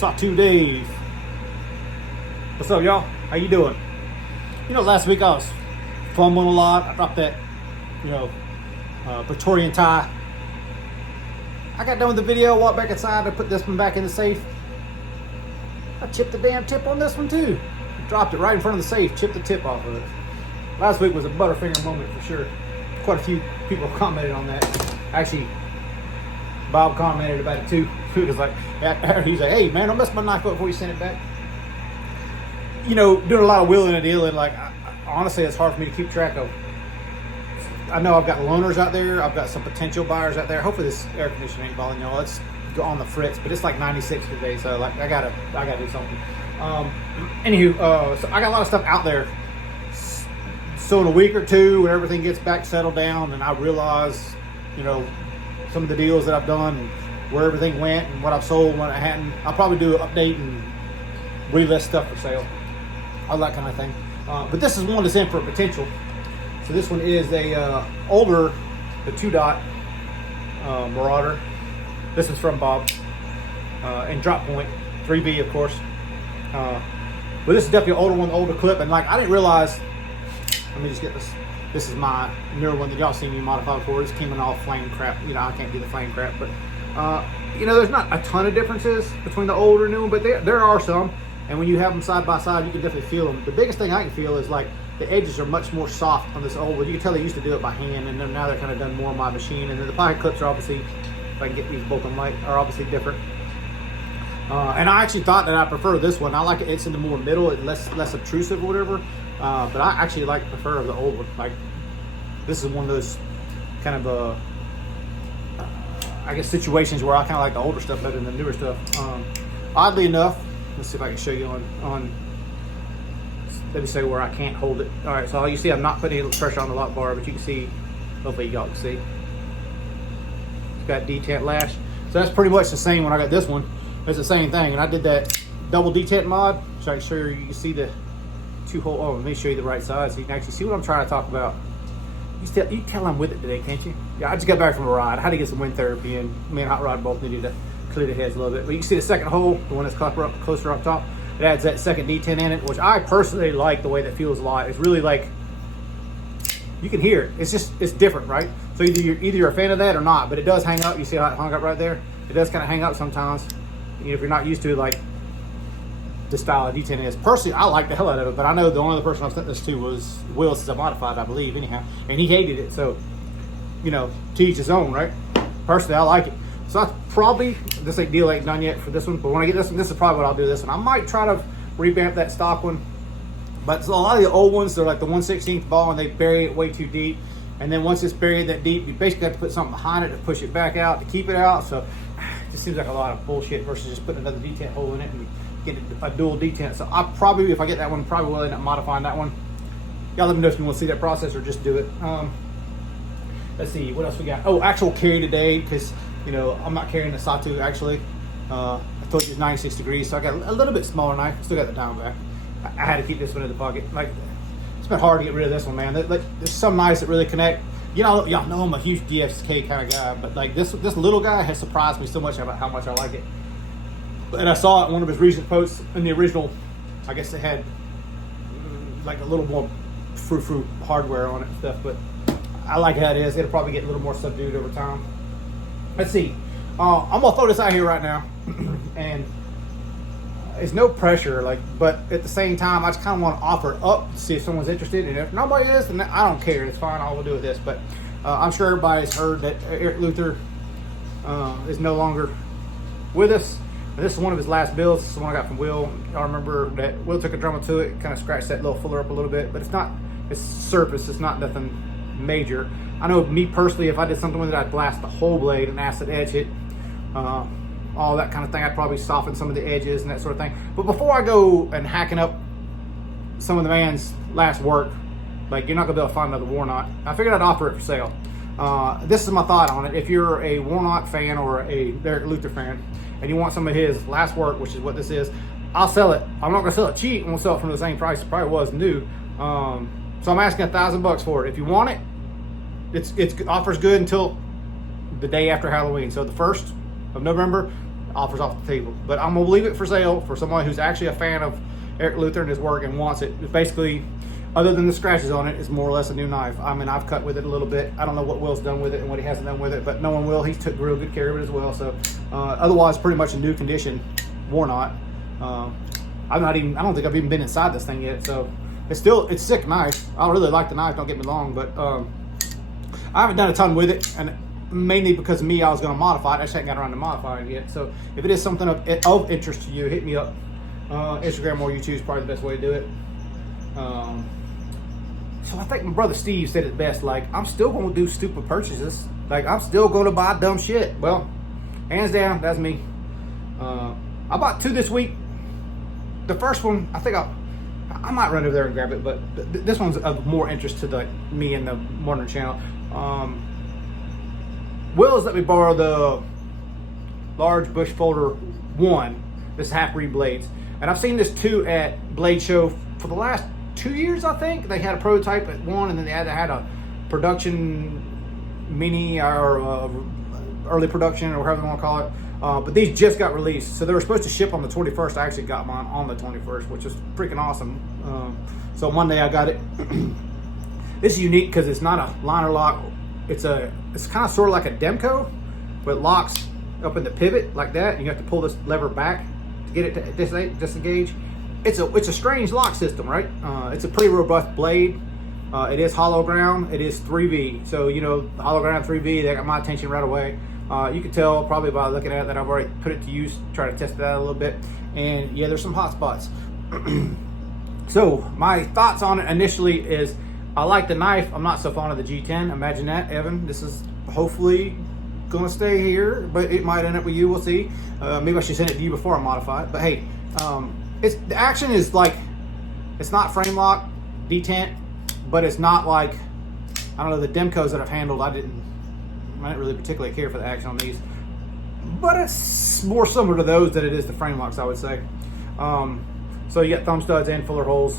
Sawtooth Dave. What's up, y'all? How you doing? You know, last week I was fumbling a lot. I dropped that, Praetorian tie. I got done with the video, walked back inside, I put this one back in the safe. I chipped the damn tip on this one too. Dropped it right in front of the safe, chipped the tip off of it. Last week was a Butterfinger moment for sure. Quite a few people commented on that. Actually, Bob commented about it too. He was like, he's like, hey man, don't mess my knife up before you send it back. You know, doing a lot of wheeling and dealing, like, honestly, it's hard for me to keep track of. I know I've got loaners out there. I've got some potential buyers out there. Hopefully this air conditioner ain't bothering y'all. It's on the fritz, but it's like 96 today, so like I gotta do something. So I got a lot of stuff out there. So in a week or two, when everything gets back settled down, and I realize, you know, some of the deals that I've done and where everything went and what I've sold, what I hadn't, I'll probably do an update and relist stuff for sale, all that kind of thing. But this is one that's in for potential. So this one is a older, the 2-dot Marauder. This is from Bob, and drop point, 3B of course. But this is definitely an older one, older clip, and like I didn't realize. Let me just get this. This is my newer one that y'all seen me modify before. This came in all flame crap. You know, I can't do the flame crap, but you know, there's not a ton of differences between the older and new one, but there are some. And when you have them side by side, you can definitely feel them. The biggest thing I can feel is like the edges are much more soft on this old one. You can tell they used to do it by hand, and then now they're kind of done more on my machine. And then the pocket clips are obviously, if I can get these both on light, are obviously different. And I actually thought that I prefer this one. I like it. It's in the more middle, it's less obtrusive or whatever. But I actually prefer the old one. Like, this is one of those kind of I guess situations where I kind of like the older stuff better than the newer stuff. Oddly enough, let's see if I can show you on. Let me say where I can't hold it. All right, so you see I'm not putting any pressure on the lock bar, but you can see. Hopefully y'all can see. It's got detent lash, so that's pretty much the same when I got this one. It's the same thing, and I did that double detent mod, so I can show you. You can see the two-hole. Oh, let me show you the right side so you can actually see what I'm trying to talk about. You tell I'm with it today, can't you? Yeah, I just got back from a ride. I had to get some wind therapy, and me and Hot Rod both needed to clear the heads a little bit. But you can see the second hole, the one that's closer up top. It adds that second detent in it, which I personally like the way that feels a lot. It's really like, you can hear it. It's different, right? So either you're a fan of that or not, but it does hang up. You see how it hung up right there? It does kind of hang up sometimes. You know, if you're not used to like the style of detent is. Personally, I like the hell out of it, but I know the only other person I've sent this to was Will, since I modified, I believe, anyhow, and he hated it. So, you know, to each his own, right? Personally, I like it. So I probably, this deal ain't done yet for this one, but when I get this one, this is probably what I'll do this one. I might try to revamp that stock one, but so a lot of the old ones, they're like the 1/16 ball and they bury it way too deep. And then once it's buried that deep, you basically have to put something behind it to push it back out, to keep it out. So it just seems like a lot of bullshit versus just putting another detent hole in it and get a dual detent. So I probably, if I get that one, probably will end up modifying that one. Y'all let me know if you want to see that process or just do it. Let's see, what else we got? Oh, actual carry today, because, you know, I'm not carrying the Sawtooth actually. I told you it's 96 degrees, so I got a little bit smaller knife. Still got the Diamondback. I had to keep this one in the pocket. Like, it's been hard to get rid of this one, man. There's some knives that really connect. You know, y'all know I'm a huge DSK kind of guy, but like this little guy has surprised me so much about how much I like it. And I saw it in one of his recent posts in the original. I guess it had like a little more frou-frou hardware on it and stuff, but I like how it is. It'll probably get a little more subdued over time. Let's see. I'm gonna throw this out here right now, and it's no pressure, like, but at the same time, I just kind of want to offer it up to see if someone's interested. And if nobody is, then I don't care. It's fine. All we'll do with this. But I'm sure everybody's heard that Eric Luther is no longer with us. And this is one of his last builds. This is the one I got from Will. I remember that Will took a drummer to it, kind of scratched that little fuller up a little bit, but it's not. It's surface. It's not nothing major. I know me personally, if I did something with it, I'd blast the whole blade and acid edge it. All that kind of thing. I'd probably soften some of the edges and that sort of thing. But before I go and hacking up some of the man's last work, like, you're not gonna be able to find another Warnock, I figured I'd offer it for sale. This is my thought on it. If you're a Warnock fan or a Eric Luther fan and you want some of his last work, which is what this is, I'll sell it. I'm not gonna sell it cheap. I'm gonna sell it from the same price it probably was new. So I'm asking $1,000 for it. If you want it, it's offers good until the day after Halloween. So the 1st of November, offers off the table. But I'm gonna leave it for sale for someone who's actually a fan of Eric Luther and his work and wants it. It's basically, other than the scratches on it, it's more or less a new knife. I mean, I've cut with it a little bit. I don't know what Will's done with it and what he hasn't done with it, but knowing Will, he took real good care of it as well. So otherwise, pretty much in new condition, war not. I don't think I've even been inside this thing yet. So it's sick knife. I really like the knife, don't get me wrong, but I haven't done a ton with it, and mainly because of me, I was going to modify it. I just haven't got around to modifying it yet. So if it is something of interest to you, hit me up. Instagram or YouTube is probably the best way to do it. So I think my brother Steve said it best, like, I'm still going to do stupid purchases. Like, I'm still going to buy dumb shit. Well, hands down, that's me. I bought 2 this week. The first one, I think I might run over there and grab it, but this one's of more interest to me and the Modern channel. Will's let me borrow the large bush folder 1, this half-reed blades. And I've seen this 2 at Blade Show for the last 2 years, I think. They had a prototype at 1, and then they had a production mini or early production or whatever you want to call it. But these just got released. So they were supposed to ship on the 21st. I actually got mine on the 21st, which is freaking awesome. So Monday I got it. This is unique because it's not a liner lock. It's kind of sort of like a Demco, but it locks up in the pivot like that, and you have to pull this lever back to get it to disengage. It's a strange lock system, right? It's a pretty robust blade. It is hollow ground. It is 3V. So, you know, the hollow ground 3V, they got my attention right away. You can tell probably by looking at it that I've already put it to use, try to test it out a little bit. And yeah, there's some hot spots. So my thoughts on it initially is, I like the knife. I'm not so fond of the G10. Imagine that, Evan. This is hopefully gonna stay here, but it might end up with you. We'll see. Maybe I should send it to you before I modify it. But hey, the action is like, it's not frame lock, detent, but it's not like, I don't know, the Demcos that I've handled, I didn't really particularly care for the action on these, but it's more similar to those than it is the frame locks, I would say. So you got thumb studs and filler holes,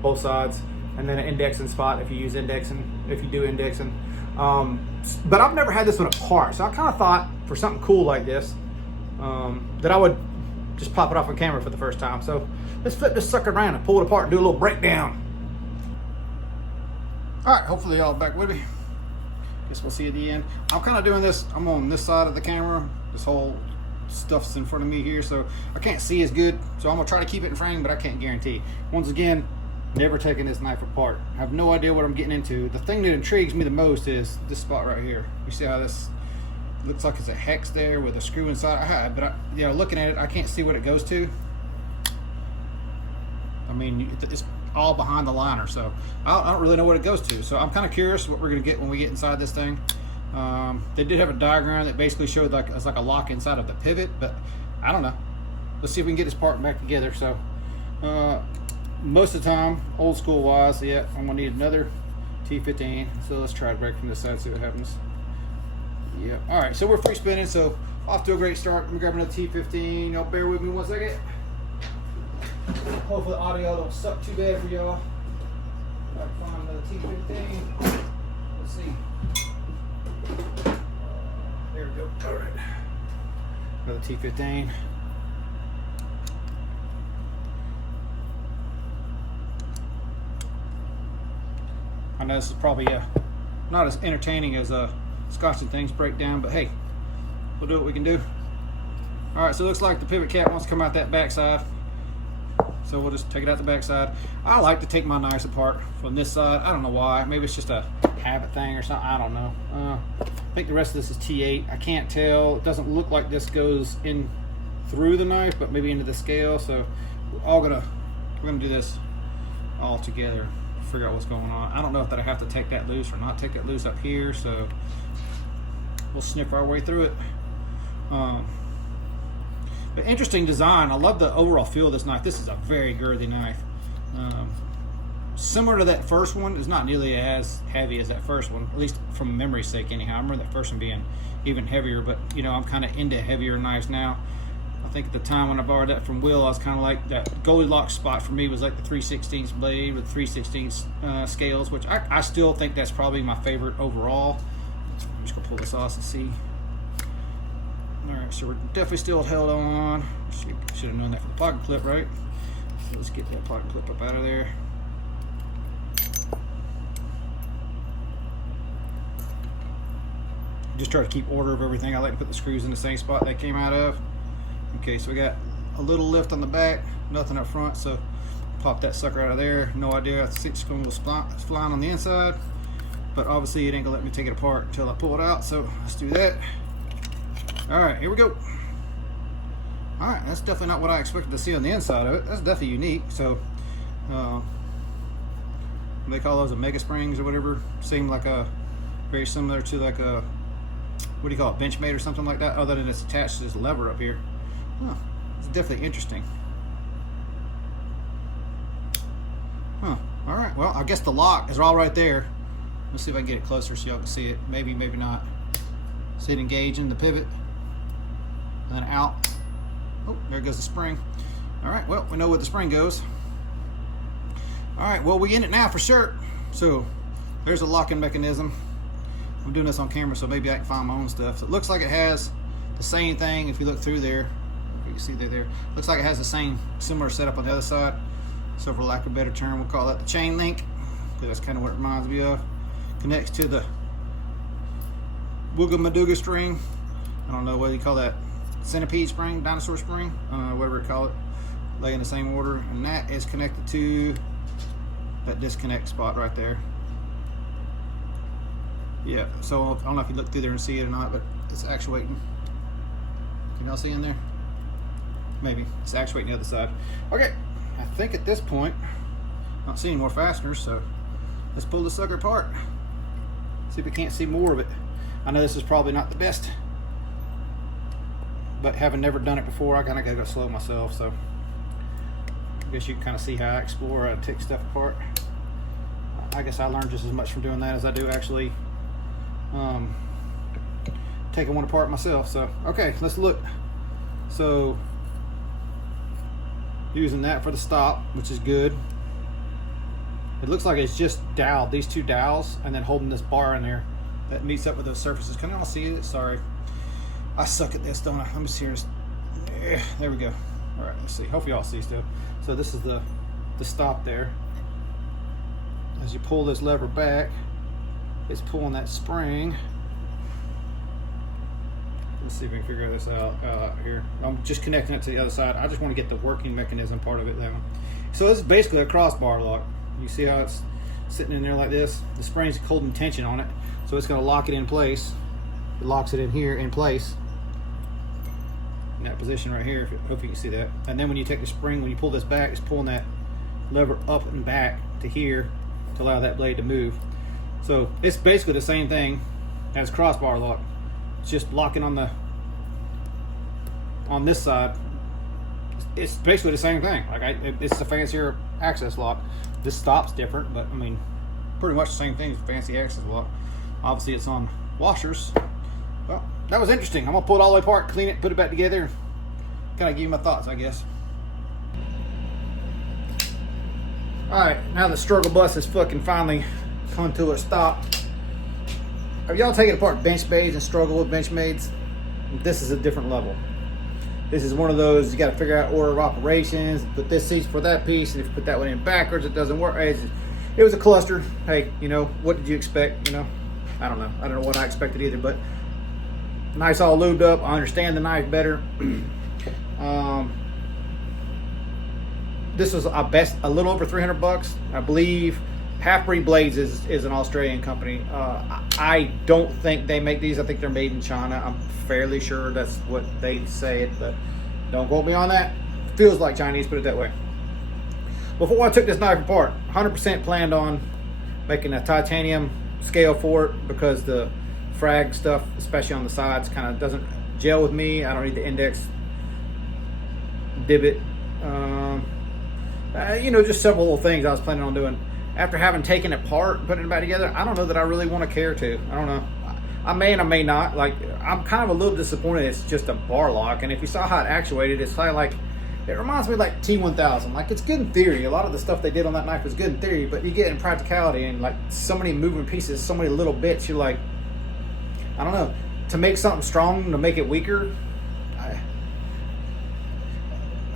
both sides, and then an indexing spot if you use indexing, if you do indexing. But I've never had this one apart, so I kind of thought for something cool like this, that I would just pop it off on camera for the first time. So let's flip this sucker around and pull it apart and do a little breakdown. All right, hopefully y'all back with me. Guess we'll see at the end. I'm kind of doing this, I'm on this side of the camera. This whole stuff's in front of me here, so I can't see as good. So I'm gonna try to keep it in frame, but I can't guarantee. Once again, never taking this knife apart. I have no idea what I'm getting into. The thing that intrigues me the most is this spot right here. You see how this looks like it's a hex there with a screw inside? But you know, looking at it, I can't see what it goes to. I mean, it's all behind the liner, so I don't really know what it goes to. So I'm kind of curious what we're gonna get when we get inside this thing. They did have a diagram that basically showed like it's like a lock inside of the pivot, but I don't know. Let's see if we can get this part back together. So most of the time, old school wise, yeah, I'm gonna need another T15. So let's try to break from this side, see what happens. Yeah, all right, so we're free spinning, so off to a great start. Let me grab another T15. Y'all bear with me 1 second. Hopefully the audio don't suck too bad for y'all. Find another T15. Let's see. There we go. All right. Another T15. I know this is probably not as entertaining as Scotch and Things breakdown, but hey, we'll do what we can do. All right, so it looks like the pivot cap wants to come out that backside. So we'll just take it out the backside. I like to take my knives apart from this side. I don't know why. Maybe it's just a habit thing or something. I don't know. I think the rest of this is T8. I can't tell. It doesn't look like this goes in through the knife, but maybe into the scale. So we're gonna do this all together. Figure out what's going on. I don't know if that I have to take that loose or not take it loose up here. So we'll snip our way through it. But interesting design. I love the overall feel of this knife. This is a very girthy knife. Similar to that first one, it's not nearly as heavy as that first one, at least from memory's sake anyhow. I remember that first one being even heavier, but you know, I'm kind of into heavier knives now. I think at the time when I borrowed that from Will, I was kind of like, that Goldilocks spot for me was like the 3/16 blade with 3/16 scales, which I still think that's probably my favorite overall. I'm just gonna pull this off and see. Alright, so we're definitely still held on. Should have known that for the pocket clip, right? So let's get that pocket clip up out of there. Just try to keep order of everything. I like to put the screws in the same spot they came out of. Okay, so we got a little lift on the back, nothing up front, so pop that sucker out of there. No idea, I think it's going to go flying on the inside, but obviously it ain't gonna let me take it apart until I pull it out, so let's do that. All right, here we go. All right, that's definitely not what I expected to see on the inside of it. That's definitely unique. So they call those a mega springs or whatever. Seem like a very similar to like a, what do you call it, Benchmade or something like that, other than it's attached to this lever up here. Huh, it's definitely interesting. Huh, all right, well, I guess the lock is all right there. Let's see if I can get it closer so y'all can see it. Maybe, maybe not. See it engaging the pivot, then out. Oh, there goes the spring. All right, well, we know where the spring goes. All right, well, we in it now for sure. So there's a locking mechanism. I'm doing this on camera, so maybe I can find my own stuff. So it looks like it has the same thing. If you look through there, you can see there. Looks like it has the same similar setup on the other side. So for lack of a better term, we'll call that the chain link, because that's kind of what it reminds me of. Connects to the Wooga Madooga string. I don't know what you call that. Centipede spring, dinosaur spring, whatever you call it. Lay in the same order, and that is connected to that disconnect spot right there. Yeah, so I don't know if you look through there and see it or not, but it's actuating. Can y'all see in there? Maybe. It's actuating the other side. Okay, I think at this point, I don't see any more fasteners, so let's pull the sucker apart. See if we can't see more of it. I know this is probably not the best, but having never done it before, I kind of gotta go slow myself, so I guess you can kind of see how I explore and take stuff apart. I guess I learned just as much from doing that as I do actually taking one apart myself. So okay, let's look. So using that for the stop, which is good. It looks like it's just doweled, these two dowels, and then holding this bar in there that meets up with those surfaces. Can y'all see it? Sorry, I suck at this, don't I? Let me see here. Yeah, there we go. All right, let's see. Hopefully y'all see still. So this is the stop there. As you pull this lever back, it's pulling that spring. Let's see if we can figure this out here. I'm just connecting it to the other side. I just want to get the working mechanism part of it down. So this is basically a crossbar lock. You see how it's sitting in there like this? The spring's holding tension on it, so it's going to lock it in place. It locks it in here in place, in that position right here. Hope you can see that. And then when you take the spring, when you pull this back, it's pulling that lever up and back to here to allow that blade to move. So it's basically the same thing as crossbar lock. It's just locking on this side. It's basically the same thing. Like it's a fancier access lock. This stop's different, but I mean, pretty much the same thing as fancy access lock. Obviously, it's on washers. Well, that was interesting. I'm gonna pull it all the way apart, clean it, put it back together, kind of give you my thoughts, I guess. All right, now the struggle bus has fucking finally come to a stop. Have y'all taken apart Benchmades and struggle with Benchmades? This is a different level. This is one of those, you got to figure out order of operations, put this seat for that piece, and if you put that one in backwards, it doesn't work. It was a cluster. Hey, you know, what did you expect? You know, I don't know. I don't know what I expected either, but nice all lubed up. I understand the knife better. This was a little over 300 bucks. I believe Half Breed Blades is an Australian company. I don't think they make these. I think they're made in China. I'm fairly sure that's what they say it, but don't quote me on that. Feels like Chinese, put it that way. Before I took this knife apart, 100% planned on making a titanium scale for it, because the frag stuff, especially on the sides, kind of doesn't gel with me. I don't need the index divot. You know, just several little things I was planning on doing. After having taken it apart and putting it back together, I don't know that I really want to care to. I don't know. I may and I may not. Like, I'm kind of a little disappointed it's just a bar lock. And if you saw how it actuated, it's kind of like, it reminds me of like T1000. Like, it's good in theory. A lot of the stuff they did on that knife was good in theory, but you get in practicality and like so many moving pieces, so many little bits, you're like, I don't know. To make something strong, to make it weaker,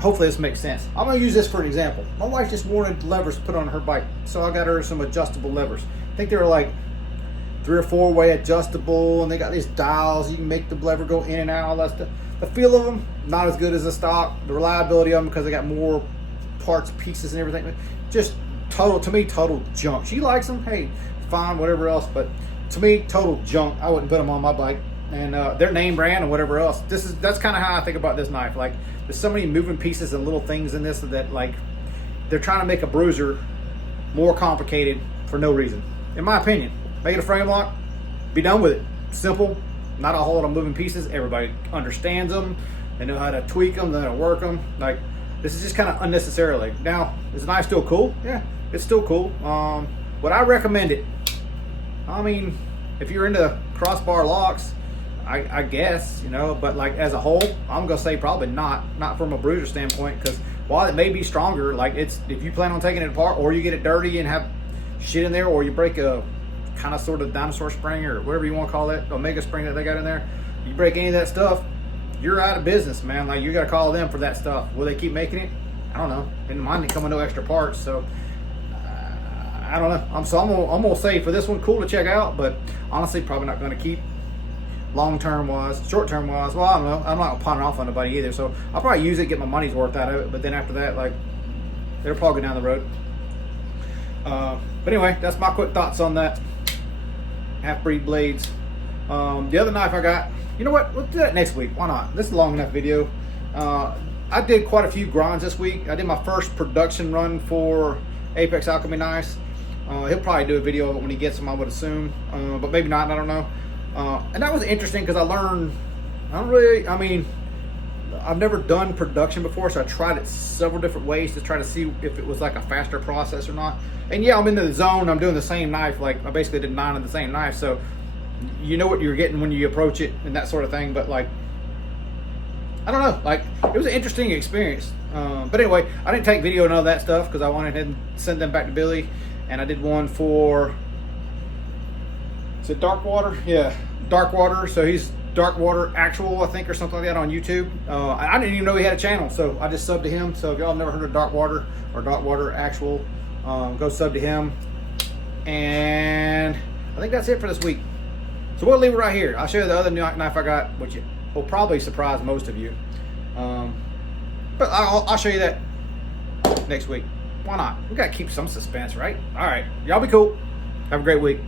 hopefully this makes sense. I'm gonna use this for an example. My wife just wanted levers put on her bike, so I got her some adjustable levers. I think they were like 3 or 4 way adjustable, and they got these dials. You can make the lever go in and out, all that stuff. The feel of them, not as good as the stock. The reliability of them, because they got more parts, pieces, and everything. Just to me, total junk. She likes them, hey, fine, whatever else, but to me, total junk. I wouldn't put them on my bike. And their name brand and whatever else. That's kind of how I think about this knife. Like, there's so many moving pieces and little things in this that, like, they're trying to make a bruiser more complicated for no reason, in my opinion. Make it a frame lock, be done with it. Simple, not a whole lot of moving pieces. Everybody understands them. They know how to tweak them, they know how to work them. Like, this is just kind of unnecessarily. Now, is the knife still cool? Yeah, it's still cool. Would I recommend it? I mean, if you're into crossbar locks, I guess, you know, but like as a whole, I'm gonna say probably not from a bruiser standpoint, because while it may be stronger, like if you plan on taking it apart, or you get it dirty and have shit in there, or you break a kind of sort of dinosaur spring or whatever you want to call that, omega spring that they got in there, you break any of that stuff, you're out of business, man. Like, you got to call them for that stuff. Will they keep making it? I don't know. And mine didn't come with no extra parts, so I don't know. I'm gonna say for this one, cool to check out, but honestly, probably not gonna keep. Long-term wise, short-term wise, well, I don't know. I'm not pawning off on anybody either, so I'll probably use it, get my money's worth out of it, but then after that, like, they'll probably go down the road. But anyway, that's my quick thoughts on that. Half-breed blades. The other knife I got, you know what? We'll do that next week. Why not? This is a long enough video. I did quite a few grinds this week. I did my first production run for Apex Alchemy knives. He'll probably do a video of it when he gets them, I would assume, but maybe not, I don't know. And that was interesting because I learned, I've never done production before, so I tried it several different ways to try to see if it was like a faster process or not. And yeah, I'm in the zone, I'm doing the same knife, like I basically did 9 of the same knife, so you know what you're getting when you approach it and that sort of thing, but like, I don't know, like, it was an interesting experience. But anyway, I didn't take video of none of that stuff because I wanted to send them back to Billy, and I did one for, is it Dark Water? Yeah, Dark Water. So he's Dark Water Actual, I think, or something like that on YouTube. I didn't even know he had a channel, so I just subbed to him. So if y'all have never heard of Dark Water or Dark Water Actual, go sub to him. And I think that's it for this week. So we'll leave it right here. I'll show you the other knife I got, which will probably surprise most of you. But I'll show you that next week. Why not? We gotta keep some suspense, right? All right, y'all be cool. Have a great week.